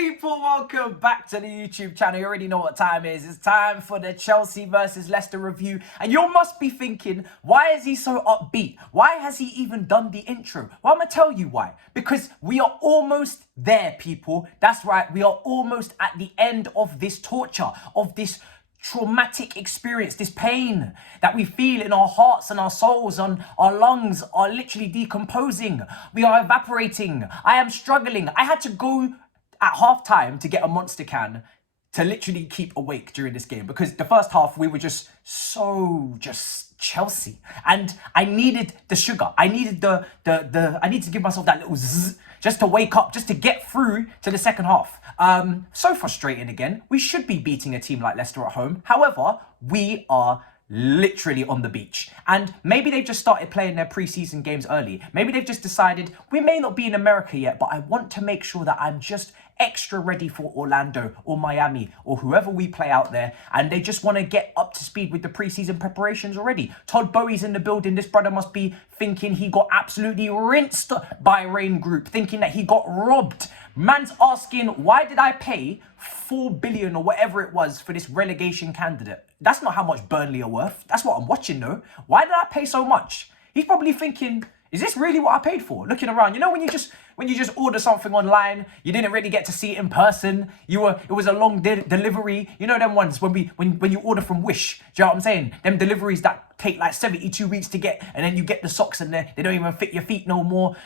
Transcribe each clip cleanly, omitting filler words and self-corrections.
people, welcome back to the YouTube channel. You already know what time it is. It's time for the Chelsea versus Leicester review. And you must be thinking, why is he so upbeat? Why has he even done the intro? Well, I'm going to tell you why. Because we are almost there, people. That's right. We are almost at the end of this torture, of this traumatic experience, this pain that we feel in our hearts and our souls, and our lungs are literally decomposing. We are evaporating. I am struggling. I had to go at half time to get a Monster can to literally keep awake during this game, because the first half we were just Chelsea, and I needed the sugar. I needed I need to give myself that little zzz just to wake up, just to get through to the second half. So frustrating again. We should be beating a team like Leicester at home. However, we are literally on the beach, and maybe they've just started playing their pre-season games early. Maybe they've just decided we may not be in America yet, but I want to make sure that I'm just extra ready for Orlando or Miami or whoever we play out there, and they just want to get up to speed with the pre-season preparations already. Todd Bowie's in the building. This brother must be thinking he got absolutely rinsed by Rain Group, thinking that he got robbed. Man's asking, why did I pay 4 billion or whatever it was for this relegation candidate? That's not how much Burnley are worth. That's what I'm watching though. Why did I pay so much? He's probably thinking, is this really what I paid for? Looking around, you know, when you just order something online, you didn't really get to see it in person. It was a long delivery. You know them ones when you order from Wish. Do you know what I'm saying? Them deliveries that take like 72 weeks to get, and then you get the socks and they don't even fit your feet no more.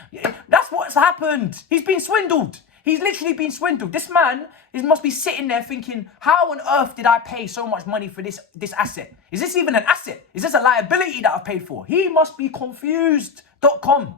That's what's happened. He's been swindled. He's literally been swindled. This man must be sitting there thinking, how on earth did I pay so much money for this asset? Is this even an asset? Is this a liability that I've paid for? He must be confused.com.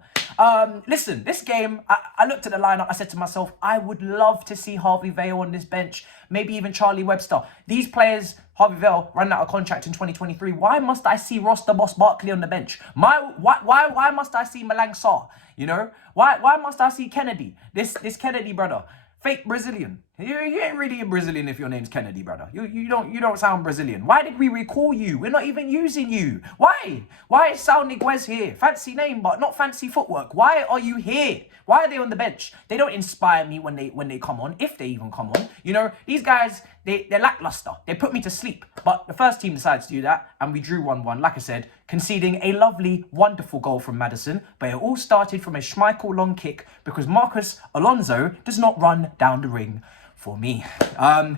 Listen, this game, I looked at the lineup. I said to myself, I would love to see Harvey Vale on this bench. Maybe even Charlie Webster. These players, Harvey Vale, running out of contract in 2023. Why must I see Ross the Boss Barkley on the bench? Why must I see Malang Sarr? You know, why must I see Kennedy? This Kennedy brother, fake Brazilian. You ain't really a Brazilian if your name's Kennedy, brother. You don't sound Brazilian. Why did we recall you? We're not even using you. Why? Why is Sal Niguez here? Fancy name, but not fancy footwork. Why are you here? Why are they on the bench? They don't inspire me when they come on, if they even come on. You know, these guys, they're lackluster. They put me to sleep. But the first team decided to do that, and we drew 1-1, like I said, conceding a lovely, wonderful goal from Maddison. But it all started from a Schmeichel long kick, because Marcus Alonso does not run down the ring for me.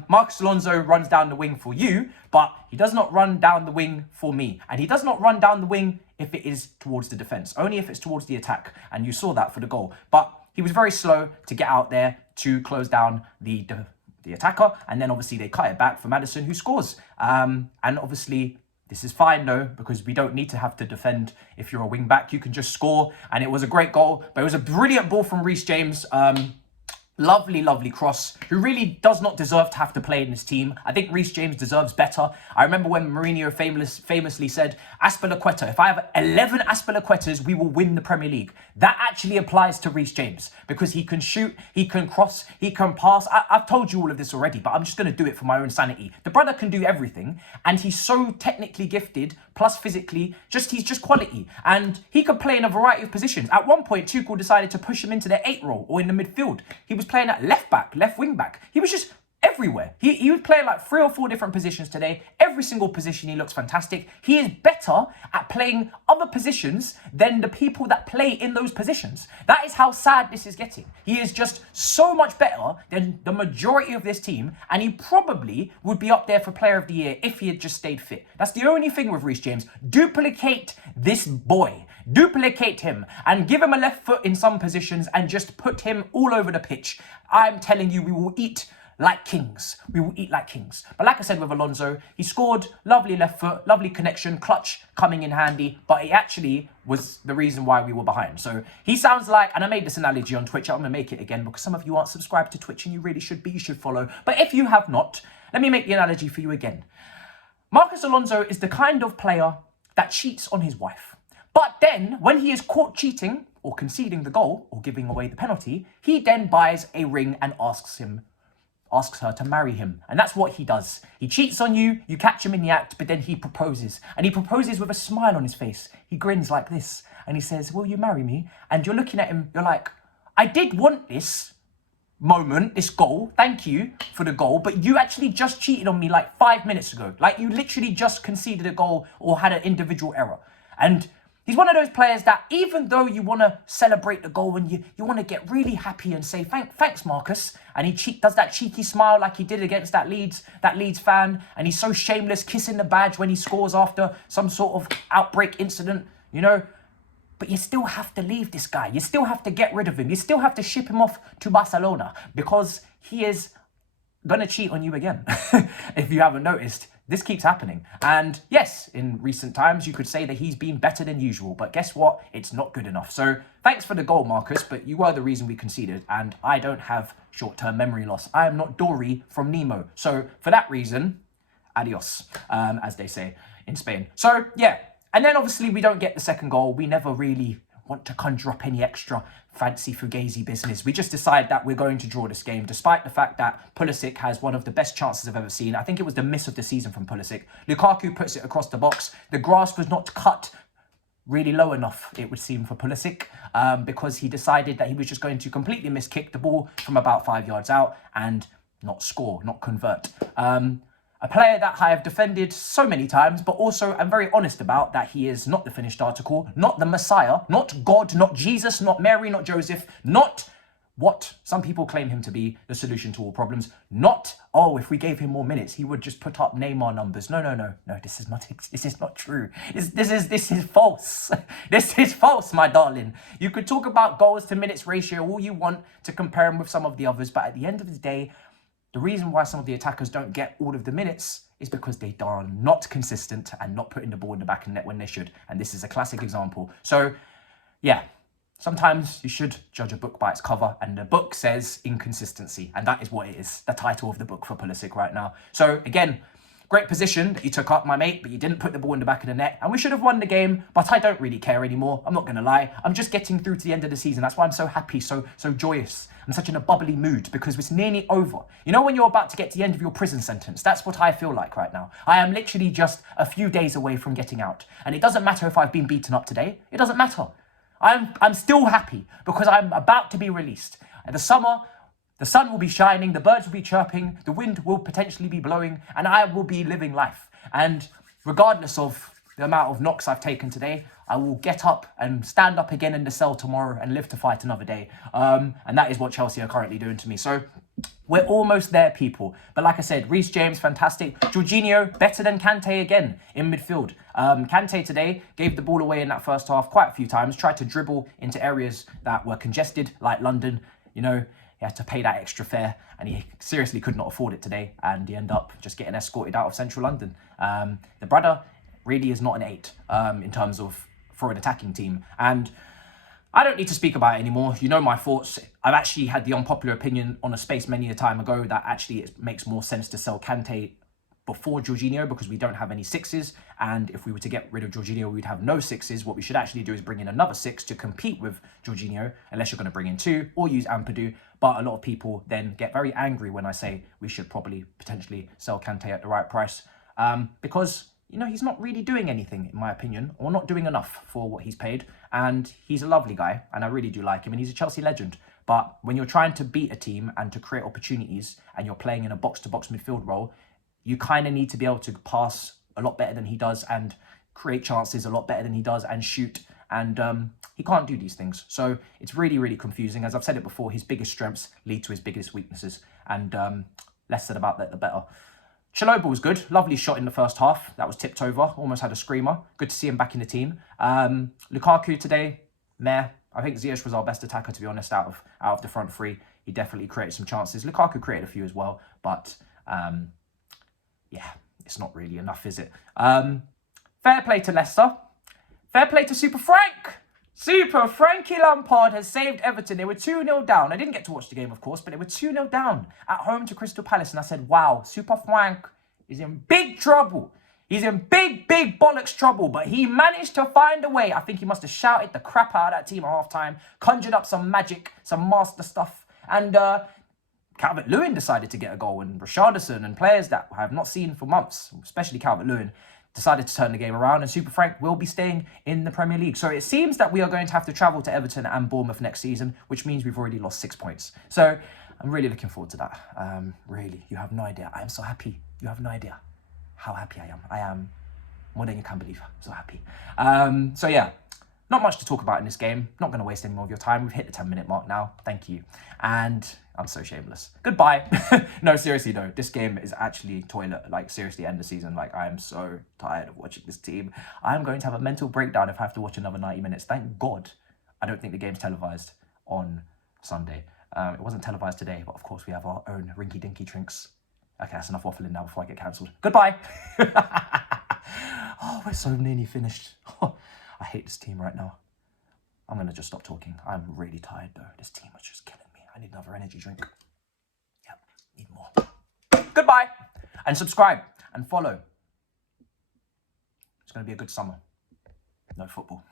Marcus Alonso runs down the wing for you, but he does not run down the wing for me. And he does not run down the wing if it is towards the defence, only if it's towards the attack. And you saw that for the goal. But he was very slow to get out there to close down the attacker. And then obviously they cut it back for Maddison, who scores. And obviously this is fine though, because we don't need to have to defend. If you're a wing back, you can just score. And it was a great goal, but it was a brilliant ball from Reece James. Lovely, lovely cross, who really does not deserve to have to play in this team. I think Reece James deserves better. I remember when Mourinho famously said, Azpilicueta, if I have 11 Azpilicuetas, we will win the Premier League. That actually applies to Reece James, because he can shoot, he can cross, he can pass. I've told you all of this already, but I'm just going to do it for my own sanity. The brother can do everything, and he's so technically gifted, plus physically, he's just quality. And he could play in a variety of positions. At one point, Tuchel decided to push him into the 8 role, or in the midfield. He was playing at left back, left wing back. He was just everywhere. He was playing like 3 or 4 different positions today. Every single position, he looks fantastic. He is better at playing other positions than the people that play in those positions. That is how sad this is getting. He is just so much better than the majority of this team, and he probably would be up there for Player of the Year if he had just stayed fit. That's the only thing with Reece James. Duplicate this boy. Duplicate him and give him a left foot in some positions and just put him all over the pitch. I'm telling you, we will eat like kings. We will eat like kings. But like I said with Alonso, he scored, lovely left foot, lovely connection, clutch coming in handy, but it actually was the reason why we were behind. So he sounds like, and I made this analogy on Twitch, I'm going to make it again because some of you aren't subscribed to Twitch and you really should be, you should follow. But if you have not, let me make the analogy for you again. Marcus Alonso is the kind of player that cheats on his wife. But then, when he is caught cheating, or conceding the goal, or giving away the penalty, he then buys a ring and asks her to marry him. And that's what he does. He cheats on you, you catch him in the act, but then he proposes. And he proposes with a smile on his face. He grins like this, and he says, will you marry me? And you're looking at him, you're like, I did want this, moment, this goal, thank you for the goal, but you actually just cheated on me like 5 minutes ago. Like, you literally just conceded a goal or had an individual error. And he's one of those players that even though you want to celebrate the goal and you want to get really happy and say, thanks, Marcus, and he does that cheeky smile like he did against that Leeds fan, and he's so shameless, kissing the badge when he scores after some sort of outbreak incident, you know. But you still have to leave this guy. You still have to get rid of him. You still have to ship him off to Barcelona because he is going to cheat on you again. If you haven't noticed, this keeps happening. And yes, in recent times, you could say that he's been better than usual. But guess what? It's not good enough. So thanks for the goal, Marcus, but you were the reason we conceded. And I don't have short-term memory loss. I am not Dory from Nemo. So for that reason, adios, as they say in Spain. So yeah. And then obviously we don't get the second goal. We never really want to conjure up any extra fancy fugazi business. We just decide that we're going to draw this game, despite the fact that Pulisic has one of the best chances I've ever seen. I think it was the miss of the season from Pulisic. Lukaku puts it across the box. The grass was not cut really low enough, it would seem, for Pulisic, because he decided that he was just going to completely miskick the ball from about 5 yards out and not score, not convert. A player that I have defended so many times, but also I'm very honest about that he is not the finished article, not the Messiah, not God, not Jesus, not Mary, not Joseph, not what some people claim him to be, the solution to all problems, not, oh, if we gave him more minutes, he would just put up Neymar numbers. No, this is not true. This is false. This is false, my darling. You could talk about goals to minutes ratio all you want to compare him with some of the others, but at the end of the day, the reason why some of the attackers don't get all of the minutes is because they are not consistent and not putting the ball in the back of the net when they should. And this is a classic example. So, yeah, sometimes you should judge a book by its cover. And the book says inconsistency. And that is what it is, the title of the book for Pulisic right now. So, again, great position that you took up, my mate, but you didn't put the ball in the back of the net. And we should have won the game, but I don't really care anymore. I'm not going to lie. I'm just getting through to the end of the season. That's why I'm so happy, so joyous. I'm such in a bubbly mood because it's nearly over. You know when you're about to get to the end of your prison sentence? That's what I feel like right now. I am literally just a few days away from getting out. And it doesn't matter if I've been beaten up today. It doesn't matter. I'm still happy because I'm about to be released. And the summer, the sun will be shining, the birds will be chirping, the wind will potentially be blowing, and I will be living life. And regardless of the amount of knocks I've taken today, I will get up and stand up again in the cell tomorrow and live to fight another day. And that is what Chelsea are currently doing to me. So we're almost there, people. But like I said, Reece James, fantastic. Jorginho, better than Kante again in midfield. Kante today gave the ball away in that first half quite a few times, tried to dribble into areas that were congested, like London. You know, he had to pay that extra fare and he seriously could not afford it today. And he ended up just getting escorted out of central London. The brother really is not an 8 in terms of for an attacking team. And I don't need to speak about it anymore. You know my thoughts. I've actually had the unpopular opinion on a space many a time ago that actually it makes more sense to sell Kante before Jorginho because we don't have any 6s. And if we were to get rid of Jorginho, we'd have no 6s. What we should actually do is bring in another 6 to compete with Jorginho, unless you're going to bring in 2 or use Ampadu. But a lot of people then get very angry when I say we should probably potentially sell Kante at the right price because, you know, he's not really doing anything, in my opinion, or not doing enough for what he's paid. And he's a lovely guy, and I really do like him, and he's a Chelsea legend. But when you're trying to beat a team and to create opportunities, and you're playing in a box-to-box midfield role, you kind of need to be able to pass a lot better than he does and create chances a lot better than he does and shoot. And he can't do these things. So it's really, really confusing. As I've said it before, his biggest strengths lead to his biggest weaknesses. And less said about that, the better. Chalobah was good. Lovely shot in the first half. That was tipped over. Almost had a screamer. Good to see him back in the team. Lukaku today, meh. I think Ziyech was our best attacker, to be honest, out of the front three. He definitely created some chances. Lukaku created a few as well. But, yeah, it's not really enough, is it? Fair play to Leicester. Fair play to Super Frank. Super Frankie Lampard has saved Everton. They were 2-0 down. I didn't get to watch the game, of course, but they were 2-0 down at home to Crystal Palace. And I said, wow, Super Frank is in big trouble. He's in big bollocks trouble, but he managed to find a way. I think he must have shouted the crap out of that team at halftime, conjured up some magic, some master stuff. And Calvert-Lewin decided to get a goal, and Richarlison and players that I have not seen for months, especially Calvert-Lewin, decided to turn the game around, and Super Frank will be staying in the Premier League. So it seems that we are going to have to travel to Everton and Bournemouth next season, which means we've already lost 6 points. So I'm really looking forward to that. Really, you have no idea. I am so happy. You have no idea how happy I am. I am more than you can believe. I'm so happy. So yeah, not much to talk about in this game. Not going to waste any more of your time. We've hit the 10-minute mark now. Thank you. And I'm so shameless. Goodbye. No, seriously, no. This game is actually toilet. Like, seriously, end the season. Like, I am so tired of watching this team. I'm going to have a mental breakdown if I have to watch another 90 minutes. Thank God I don't think the game's televised on Sunday. It wasn't televised today, but of course we have our own rinky-dinky drinks. Okay, that's enough waffling now before I get cancelled. Goodbye. Oh, we're so nearly finished. Oh, I hate this team right now. I'm going to just stop talking. I'm really tired, though. This team is just killing me. I need another energy drink. Yep, need more. Goodbye. And subscribe and follow. It's going to be a good summer. No football.